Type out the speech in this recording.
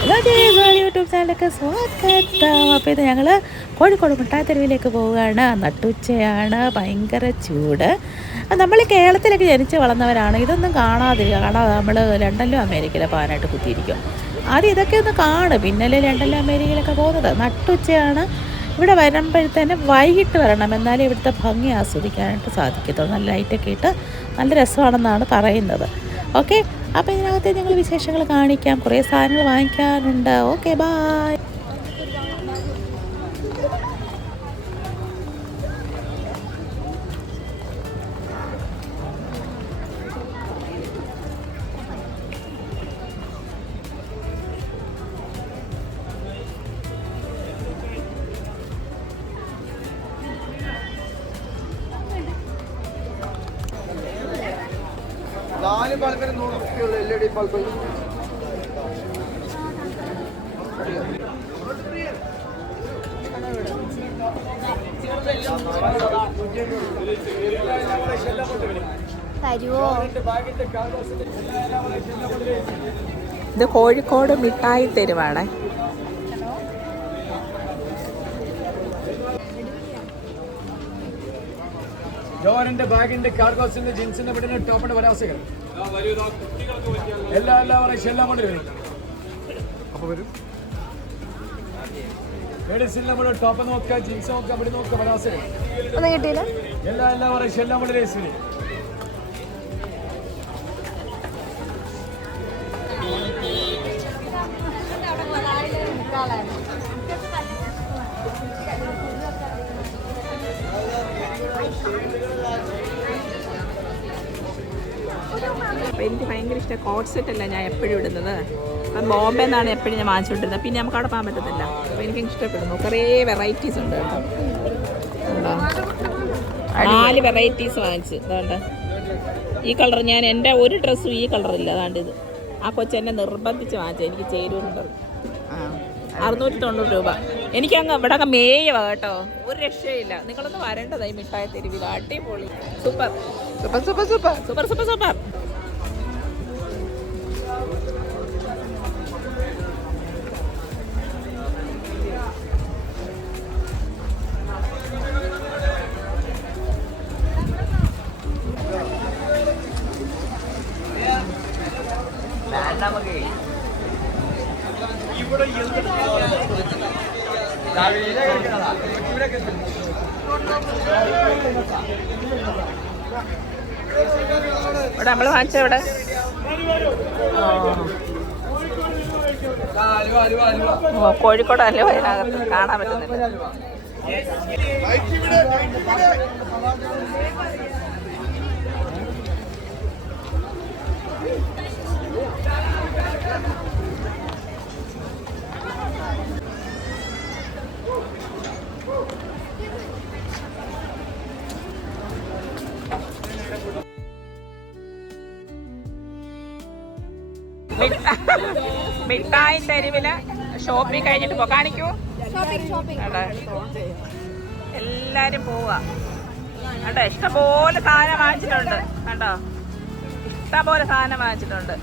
YouTube ചാനലൊക്കെ സ്വാഗതം. അപ്പോൾ ഇത് ഞങ്ങൾ കോഴിക്കോട് മിഠായിത്തെരുവിലേക്ക് പോവുകയാണ്. നട്ടുച്ചയാണ്, ഭയങ്കര ചൂട്. നമ്മൾ കേരളത്തിലൊക്കെ ജനിച്ച് വളർന്നവരാണ്. ഇതൊന്നും കാണാതെ നമ്മൾ ലണ്ടനിലും അമേരിക്കയിലും പോകാനായിട്ട് കുത്തിയിരിക്കും. ആദ്യം ഇതൊക്കെ ഒന്ന് കാണും, പിന്നല്ലേ ലണ്ടനിലും അമേരിക്കയിലൊക്കെ പോകുന്നത്. നട്ടുച്ചയാണ്. ഇവിടെ വരുമ്പോഴത്തേന് വൈകിട്ട് വരണം, എന്നാലേ ഇവിടുത്തെ ഭംഗി ആസ്വദിക്കാനായിട്ട് സാധിക്കത്തുള്ളൂ. നല്ല ലൈറ്റൊക്കെ ഇട്ട് നല്ല രസമാണെന്നാണ് പറയുന്നത്. ഓക്കെ, അപ്പോൾ ഇതിനകത്ത് ഞങ്ങൾ വിശേഷങ്ങൾ കാണിക്കാം. കുറേ സാധനങ്ങൾ വാങ്ങിക്കാനുണ്ട്. Okay, bye. നാല് ബൾബിന് 100 രൂപയുള്ള LED ബൾബ്. ഇത് കോഴിക്കോട് മിഠായി തെരുവാണ്. ജോറിന്റെ ബാഗിന്റെ കാർഗോസിന്റെ ജീൻസിന്റെ പിടിന്റെ ടോപ്പിന്റെ പരാസുകൾ എല്ലാം കൊണ്ട് വരും. അപ്പൊ വരും ലേഡീസിന്റെ നമ്മുടെ ടോപ്പ് നോക്കുക, ജീൻസ് നോക്കുക, അവിടെ നോക്കുക, പരാസുകൾ ഒന്നും കിട്ടിയില്ല. എല്ലാം കൊണ്ട് രേസിന് അപ്പോൾ എനിക്ക് ഭയങ്കര ഇഷ്ടം. കോട്ട് സെറ്റല്ല ഞാൻ എപ്പോഴും ഇടുന്നത്. അപ്പം ബോംബെ നിന്നാണ് എപ്പോഴും ഞാൻ വാങ്ങിച്ചുകൊണ്ടിരുന്നത്. പിന്നെ നമുക്ക് അവിടെ പോകാൻ പറ്റത്തില്ല. അപ്പോൾ എനിക്ക് ഇഷ്ടപ്പെടുന്നു. കുറേ വെറൈറ്റീസ് ഉണ്ട് കേട്ടോ. 4 വെറൈറ്റീസ് വാങ്ങിച്ച്. അതുകൊണ്ട് ഈ കളർ ഞാൻ എൻ്റെ ഒരു ഡ്രസ്സും ഈ കളറില്ല. അതാണ്ട് ഇത് ആ കൊച്ചെന്നെ നിർബന്ധിച്ച് വാങ്ങിച്ചത്. എനിക്ക് ചേരുന്നുണ്ട്. 690 രൂപ. എനിക്കങ്ങ് ഇവിടെ അങ്ങ് മേയുക കേട്ടോ. ഒരു രക്ഷയില്ല. നിങ്ങളൊന്ന് വരേണ്ടതായി മിഠായി തെരുവിൽ. അടിപൊളി. Super super super super super super super. ഇവിടെ നമ്മൾ വാങ്ങിച്ച ഇവിടെ കോഴിക്കോട് അല്ലോ അതിനകത്ത് കാണാൻ പറ്റുന്നില്ല. മിഠായി തെരുവില് ഷോപ്പിംഗ് കഴിഞ്ഞിട്ട് കാണിക്കൂ. എല്ലാരും പോവാ കണ്ടോ. ഇഷ്ടംപോലെ സാധനം വാങ്ങിച്ചിട്ടുണ്ട് കണ്ടോ. ഇഷ്ടംപോലെ സാധനം വാങ്ങിച്ചിട്ടുണ്ട്.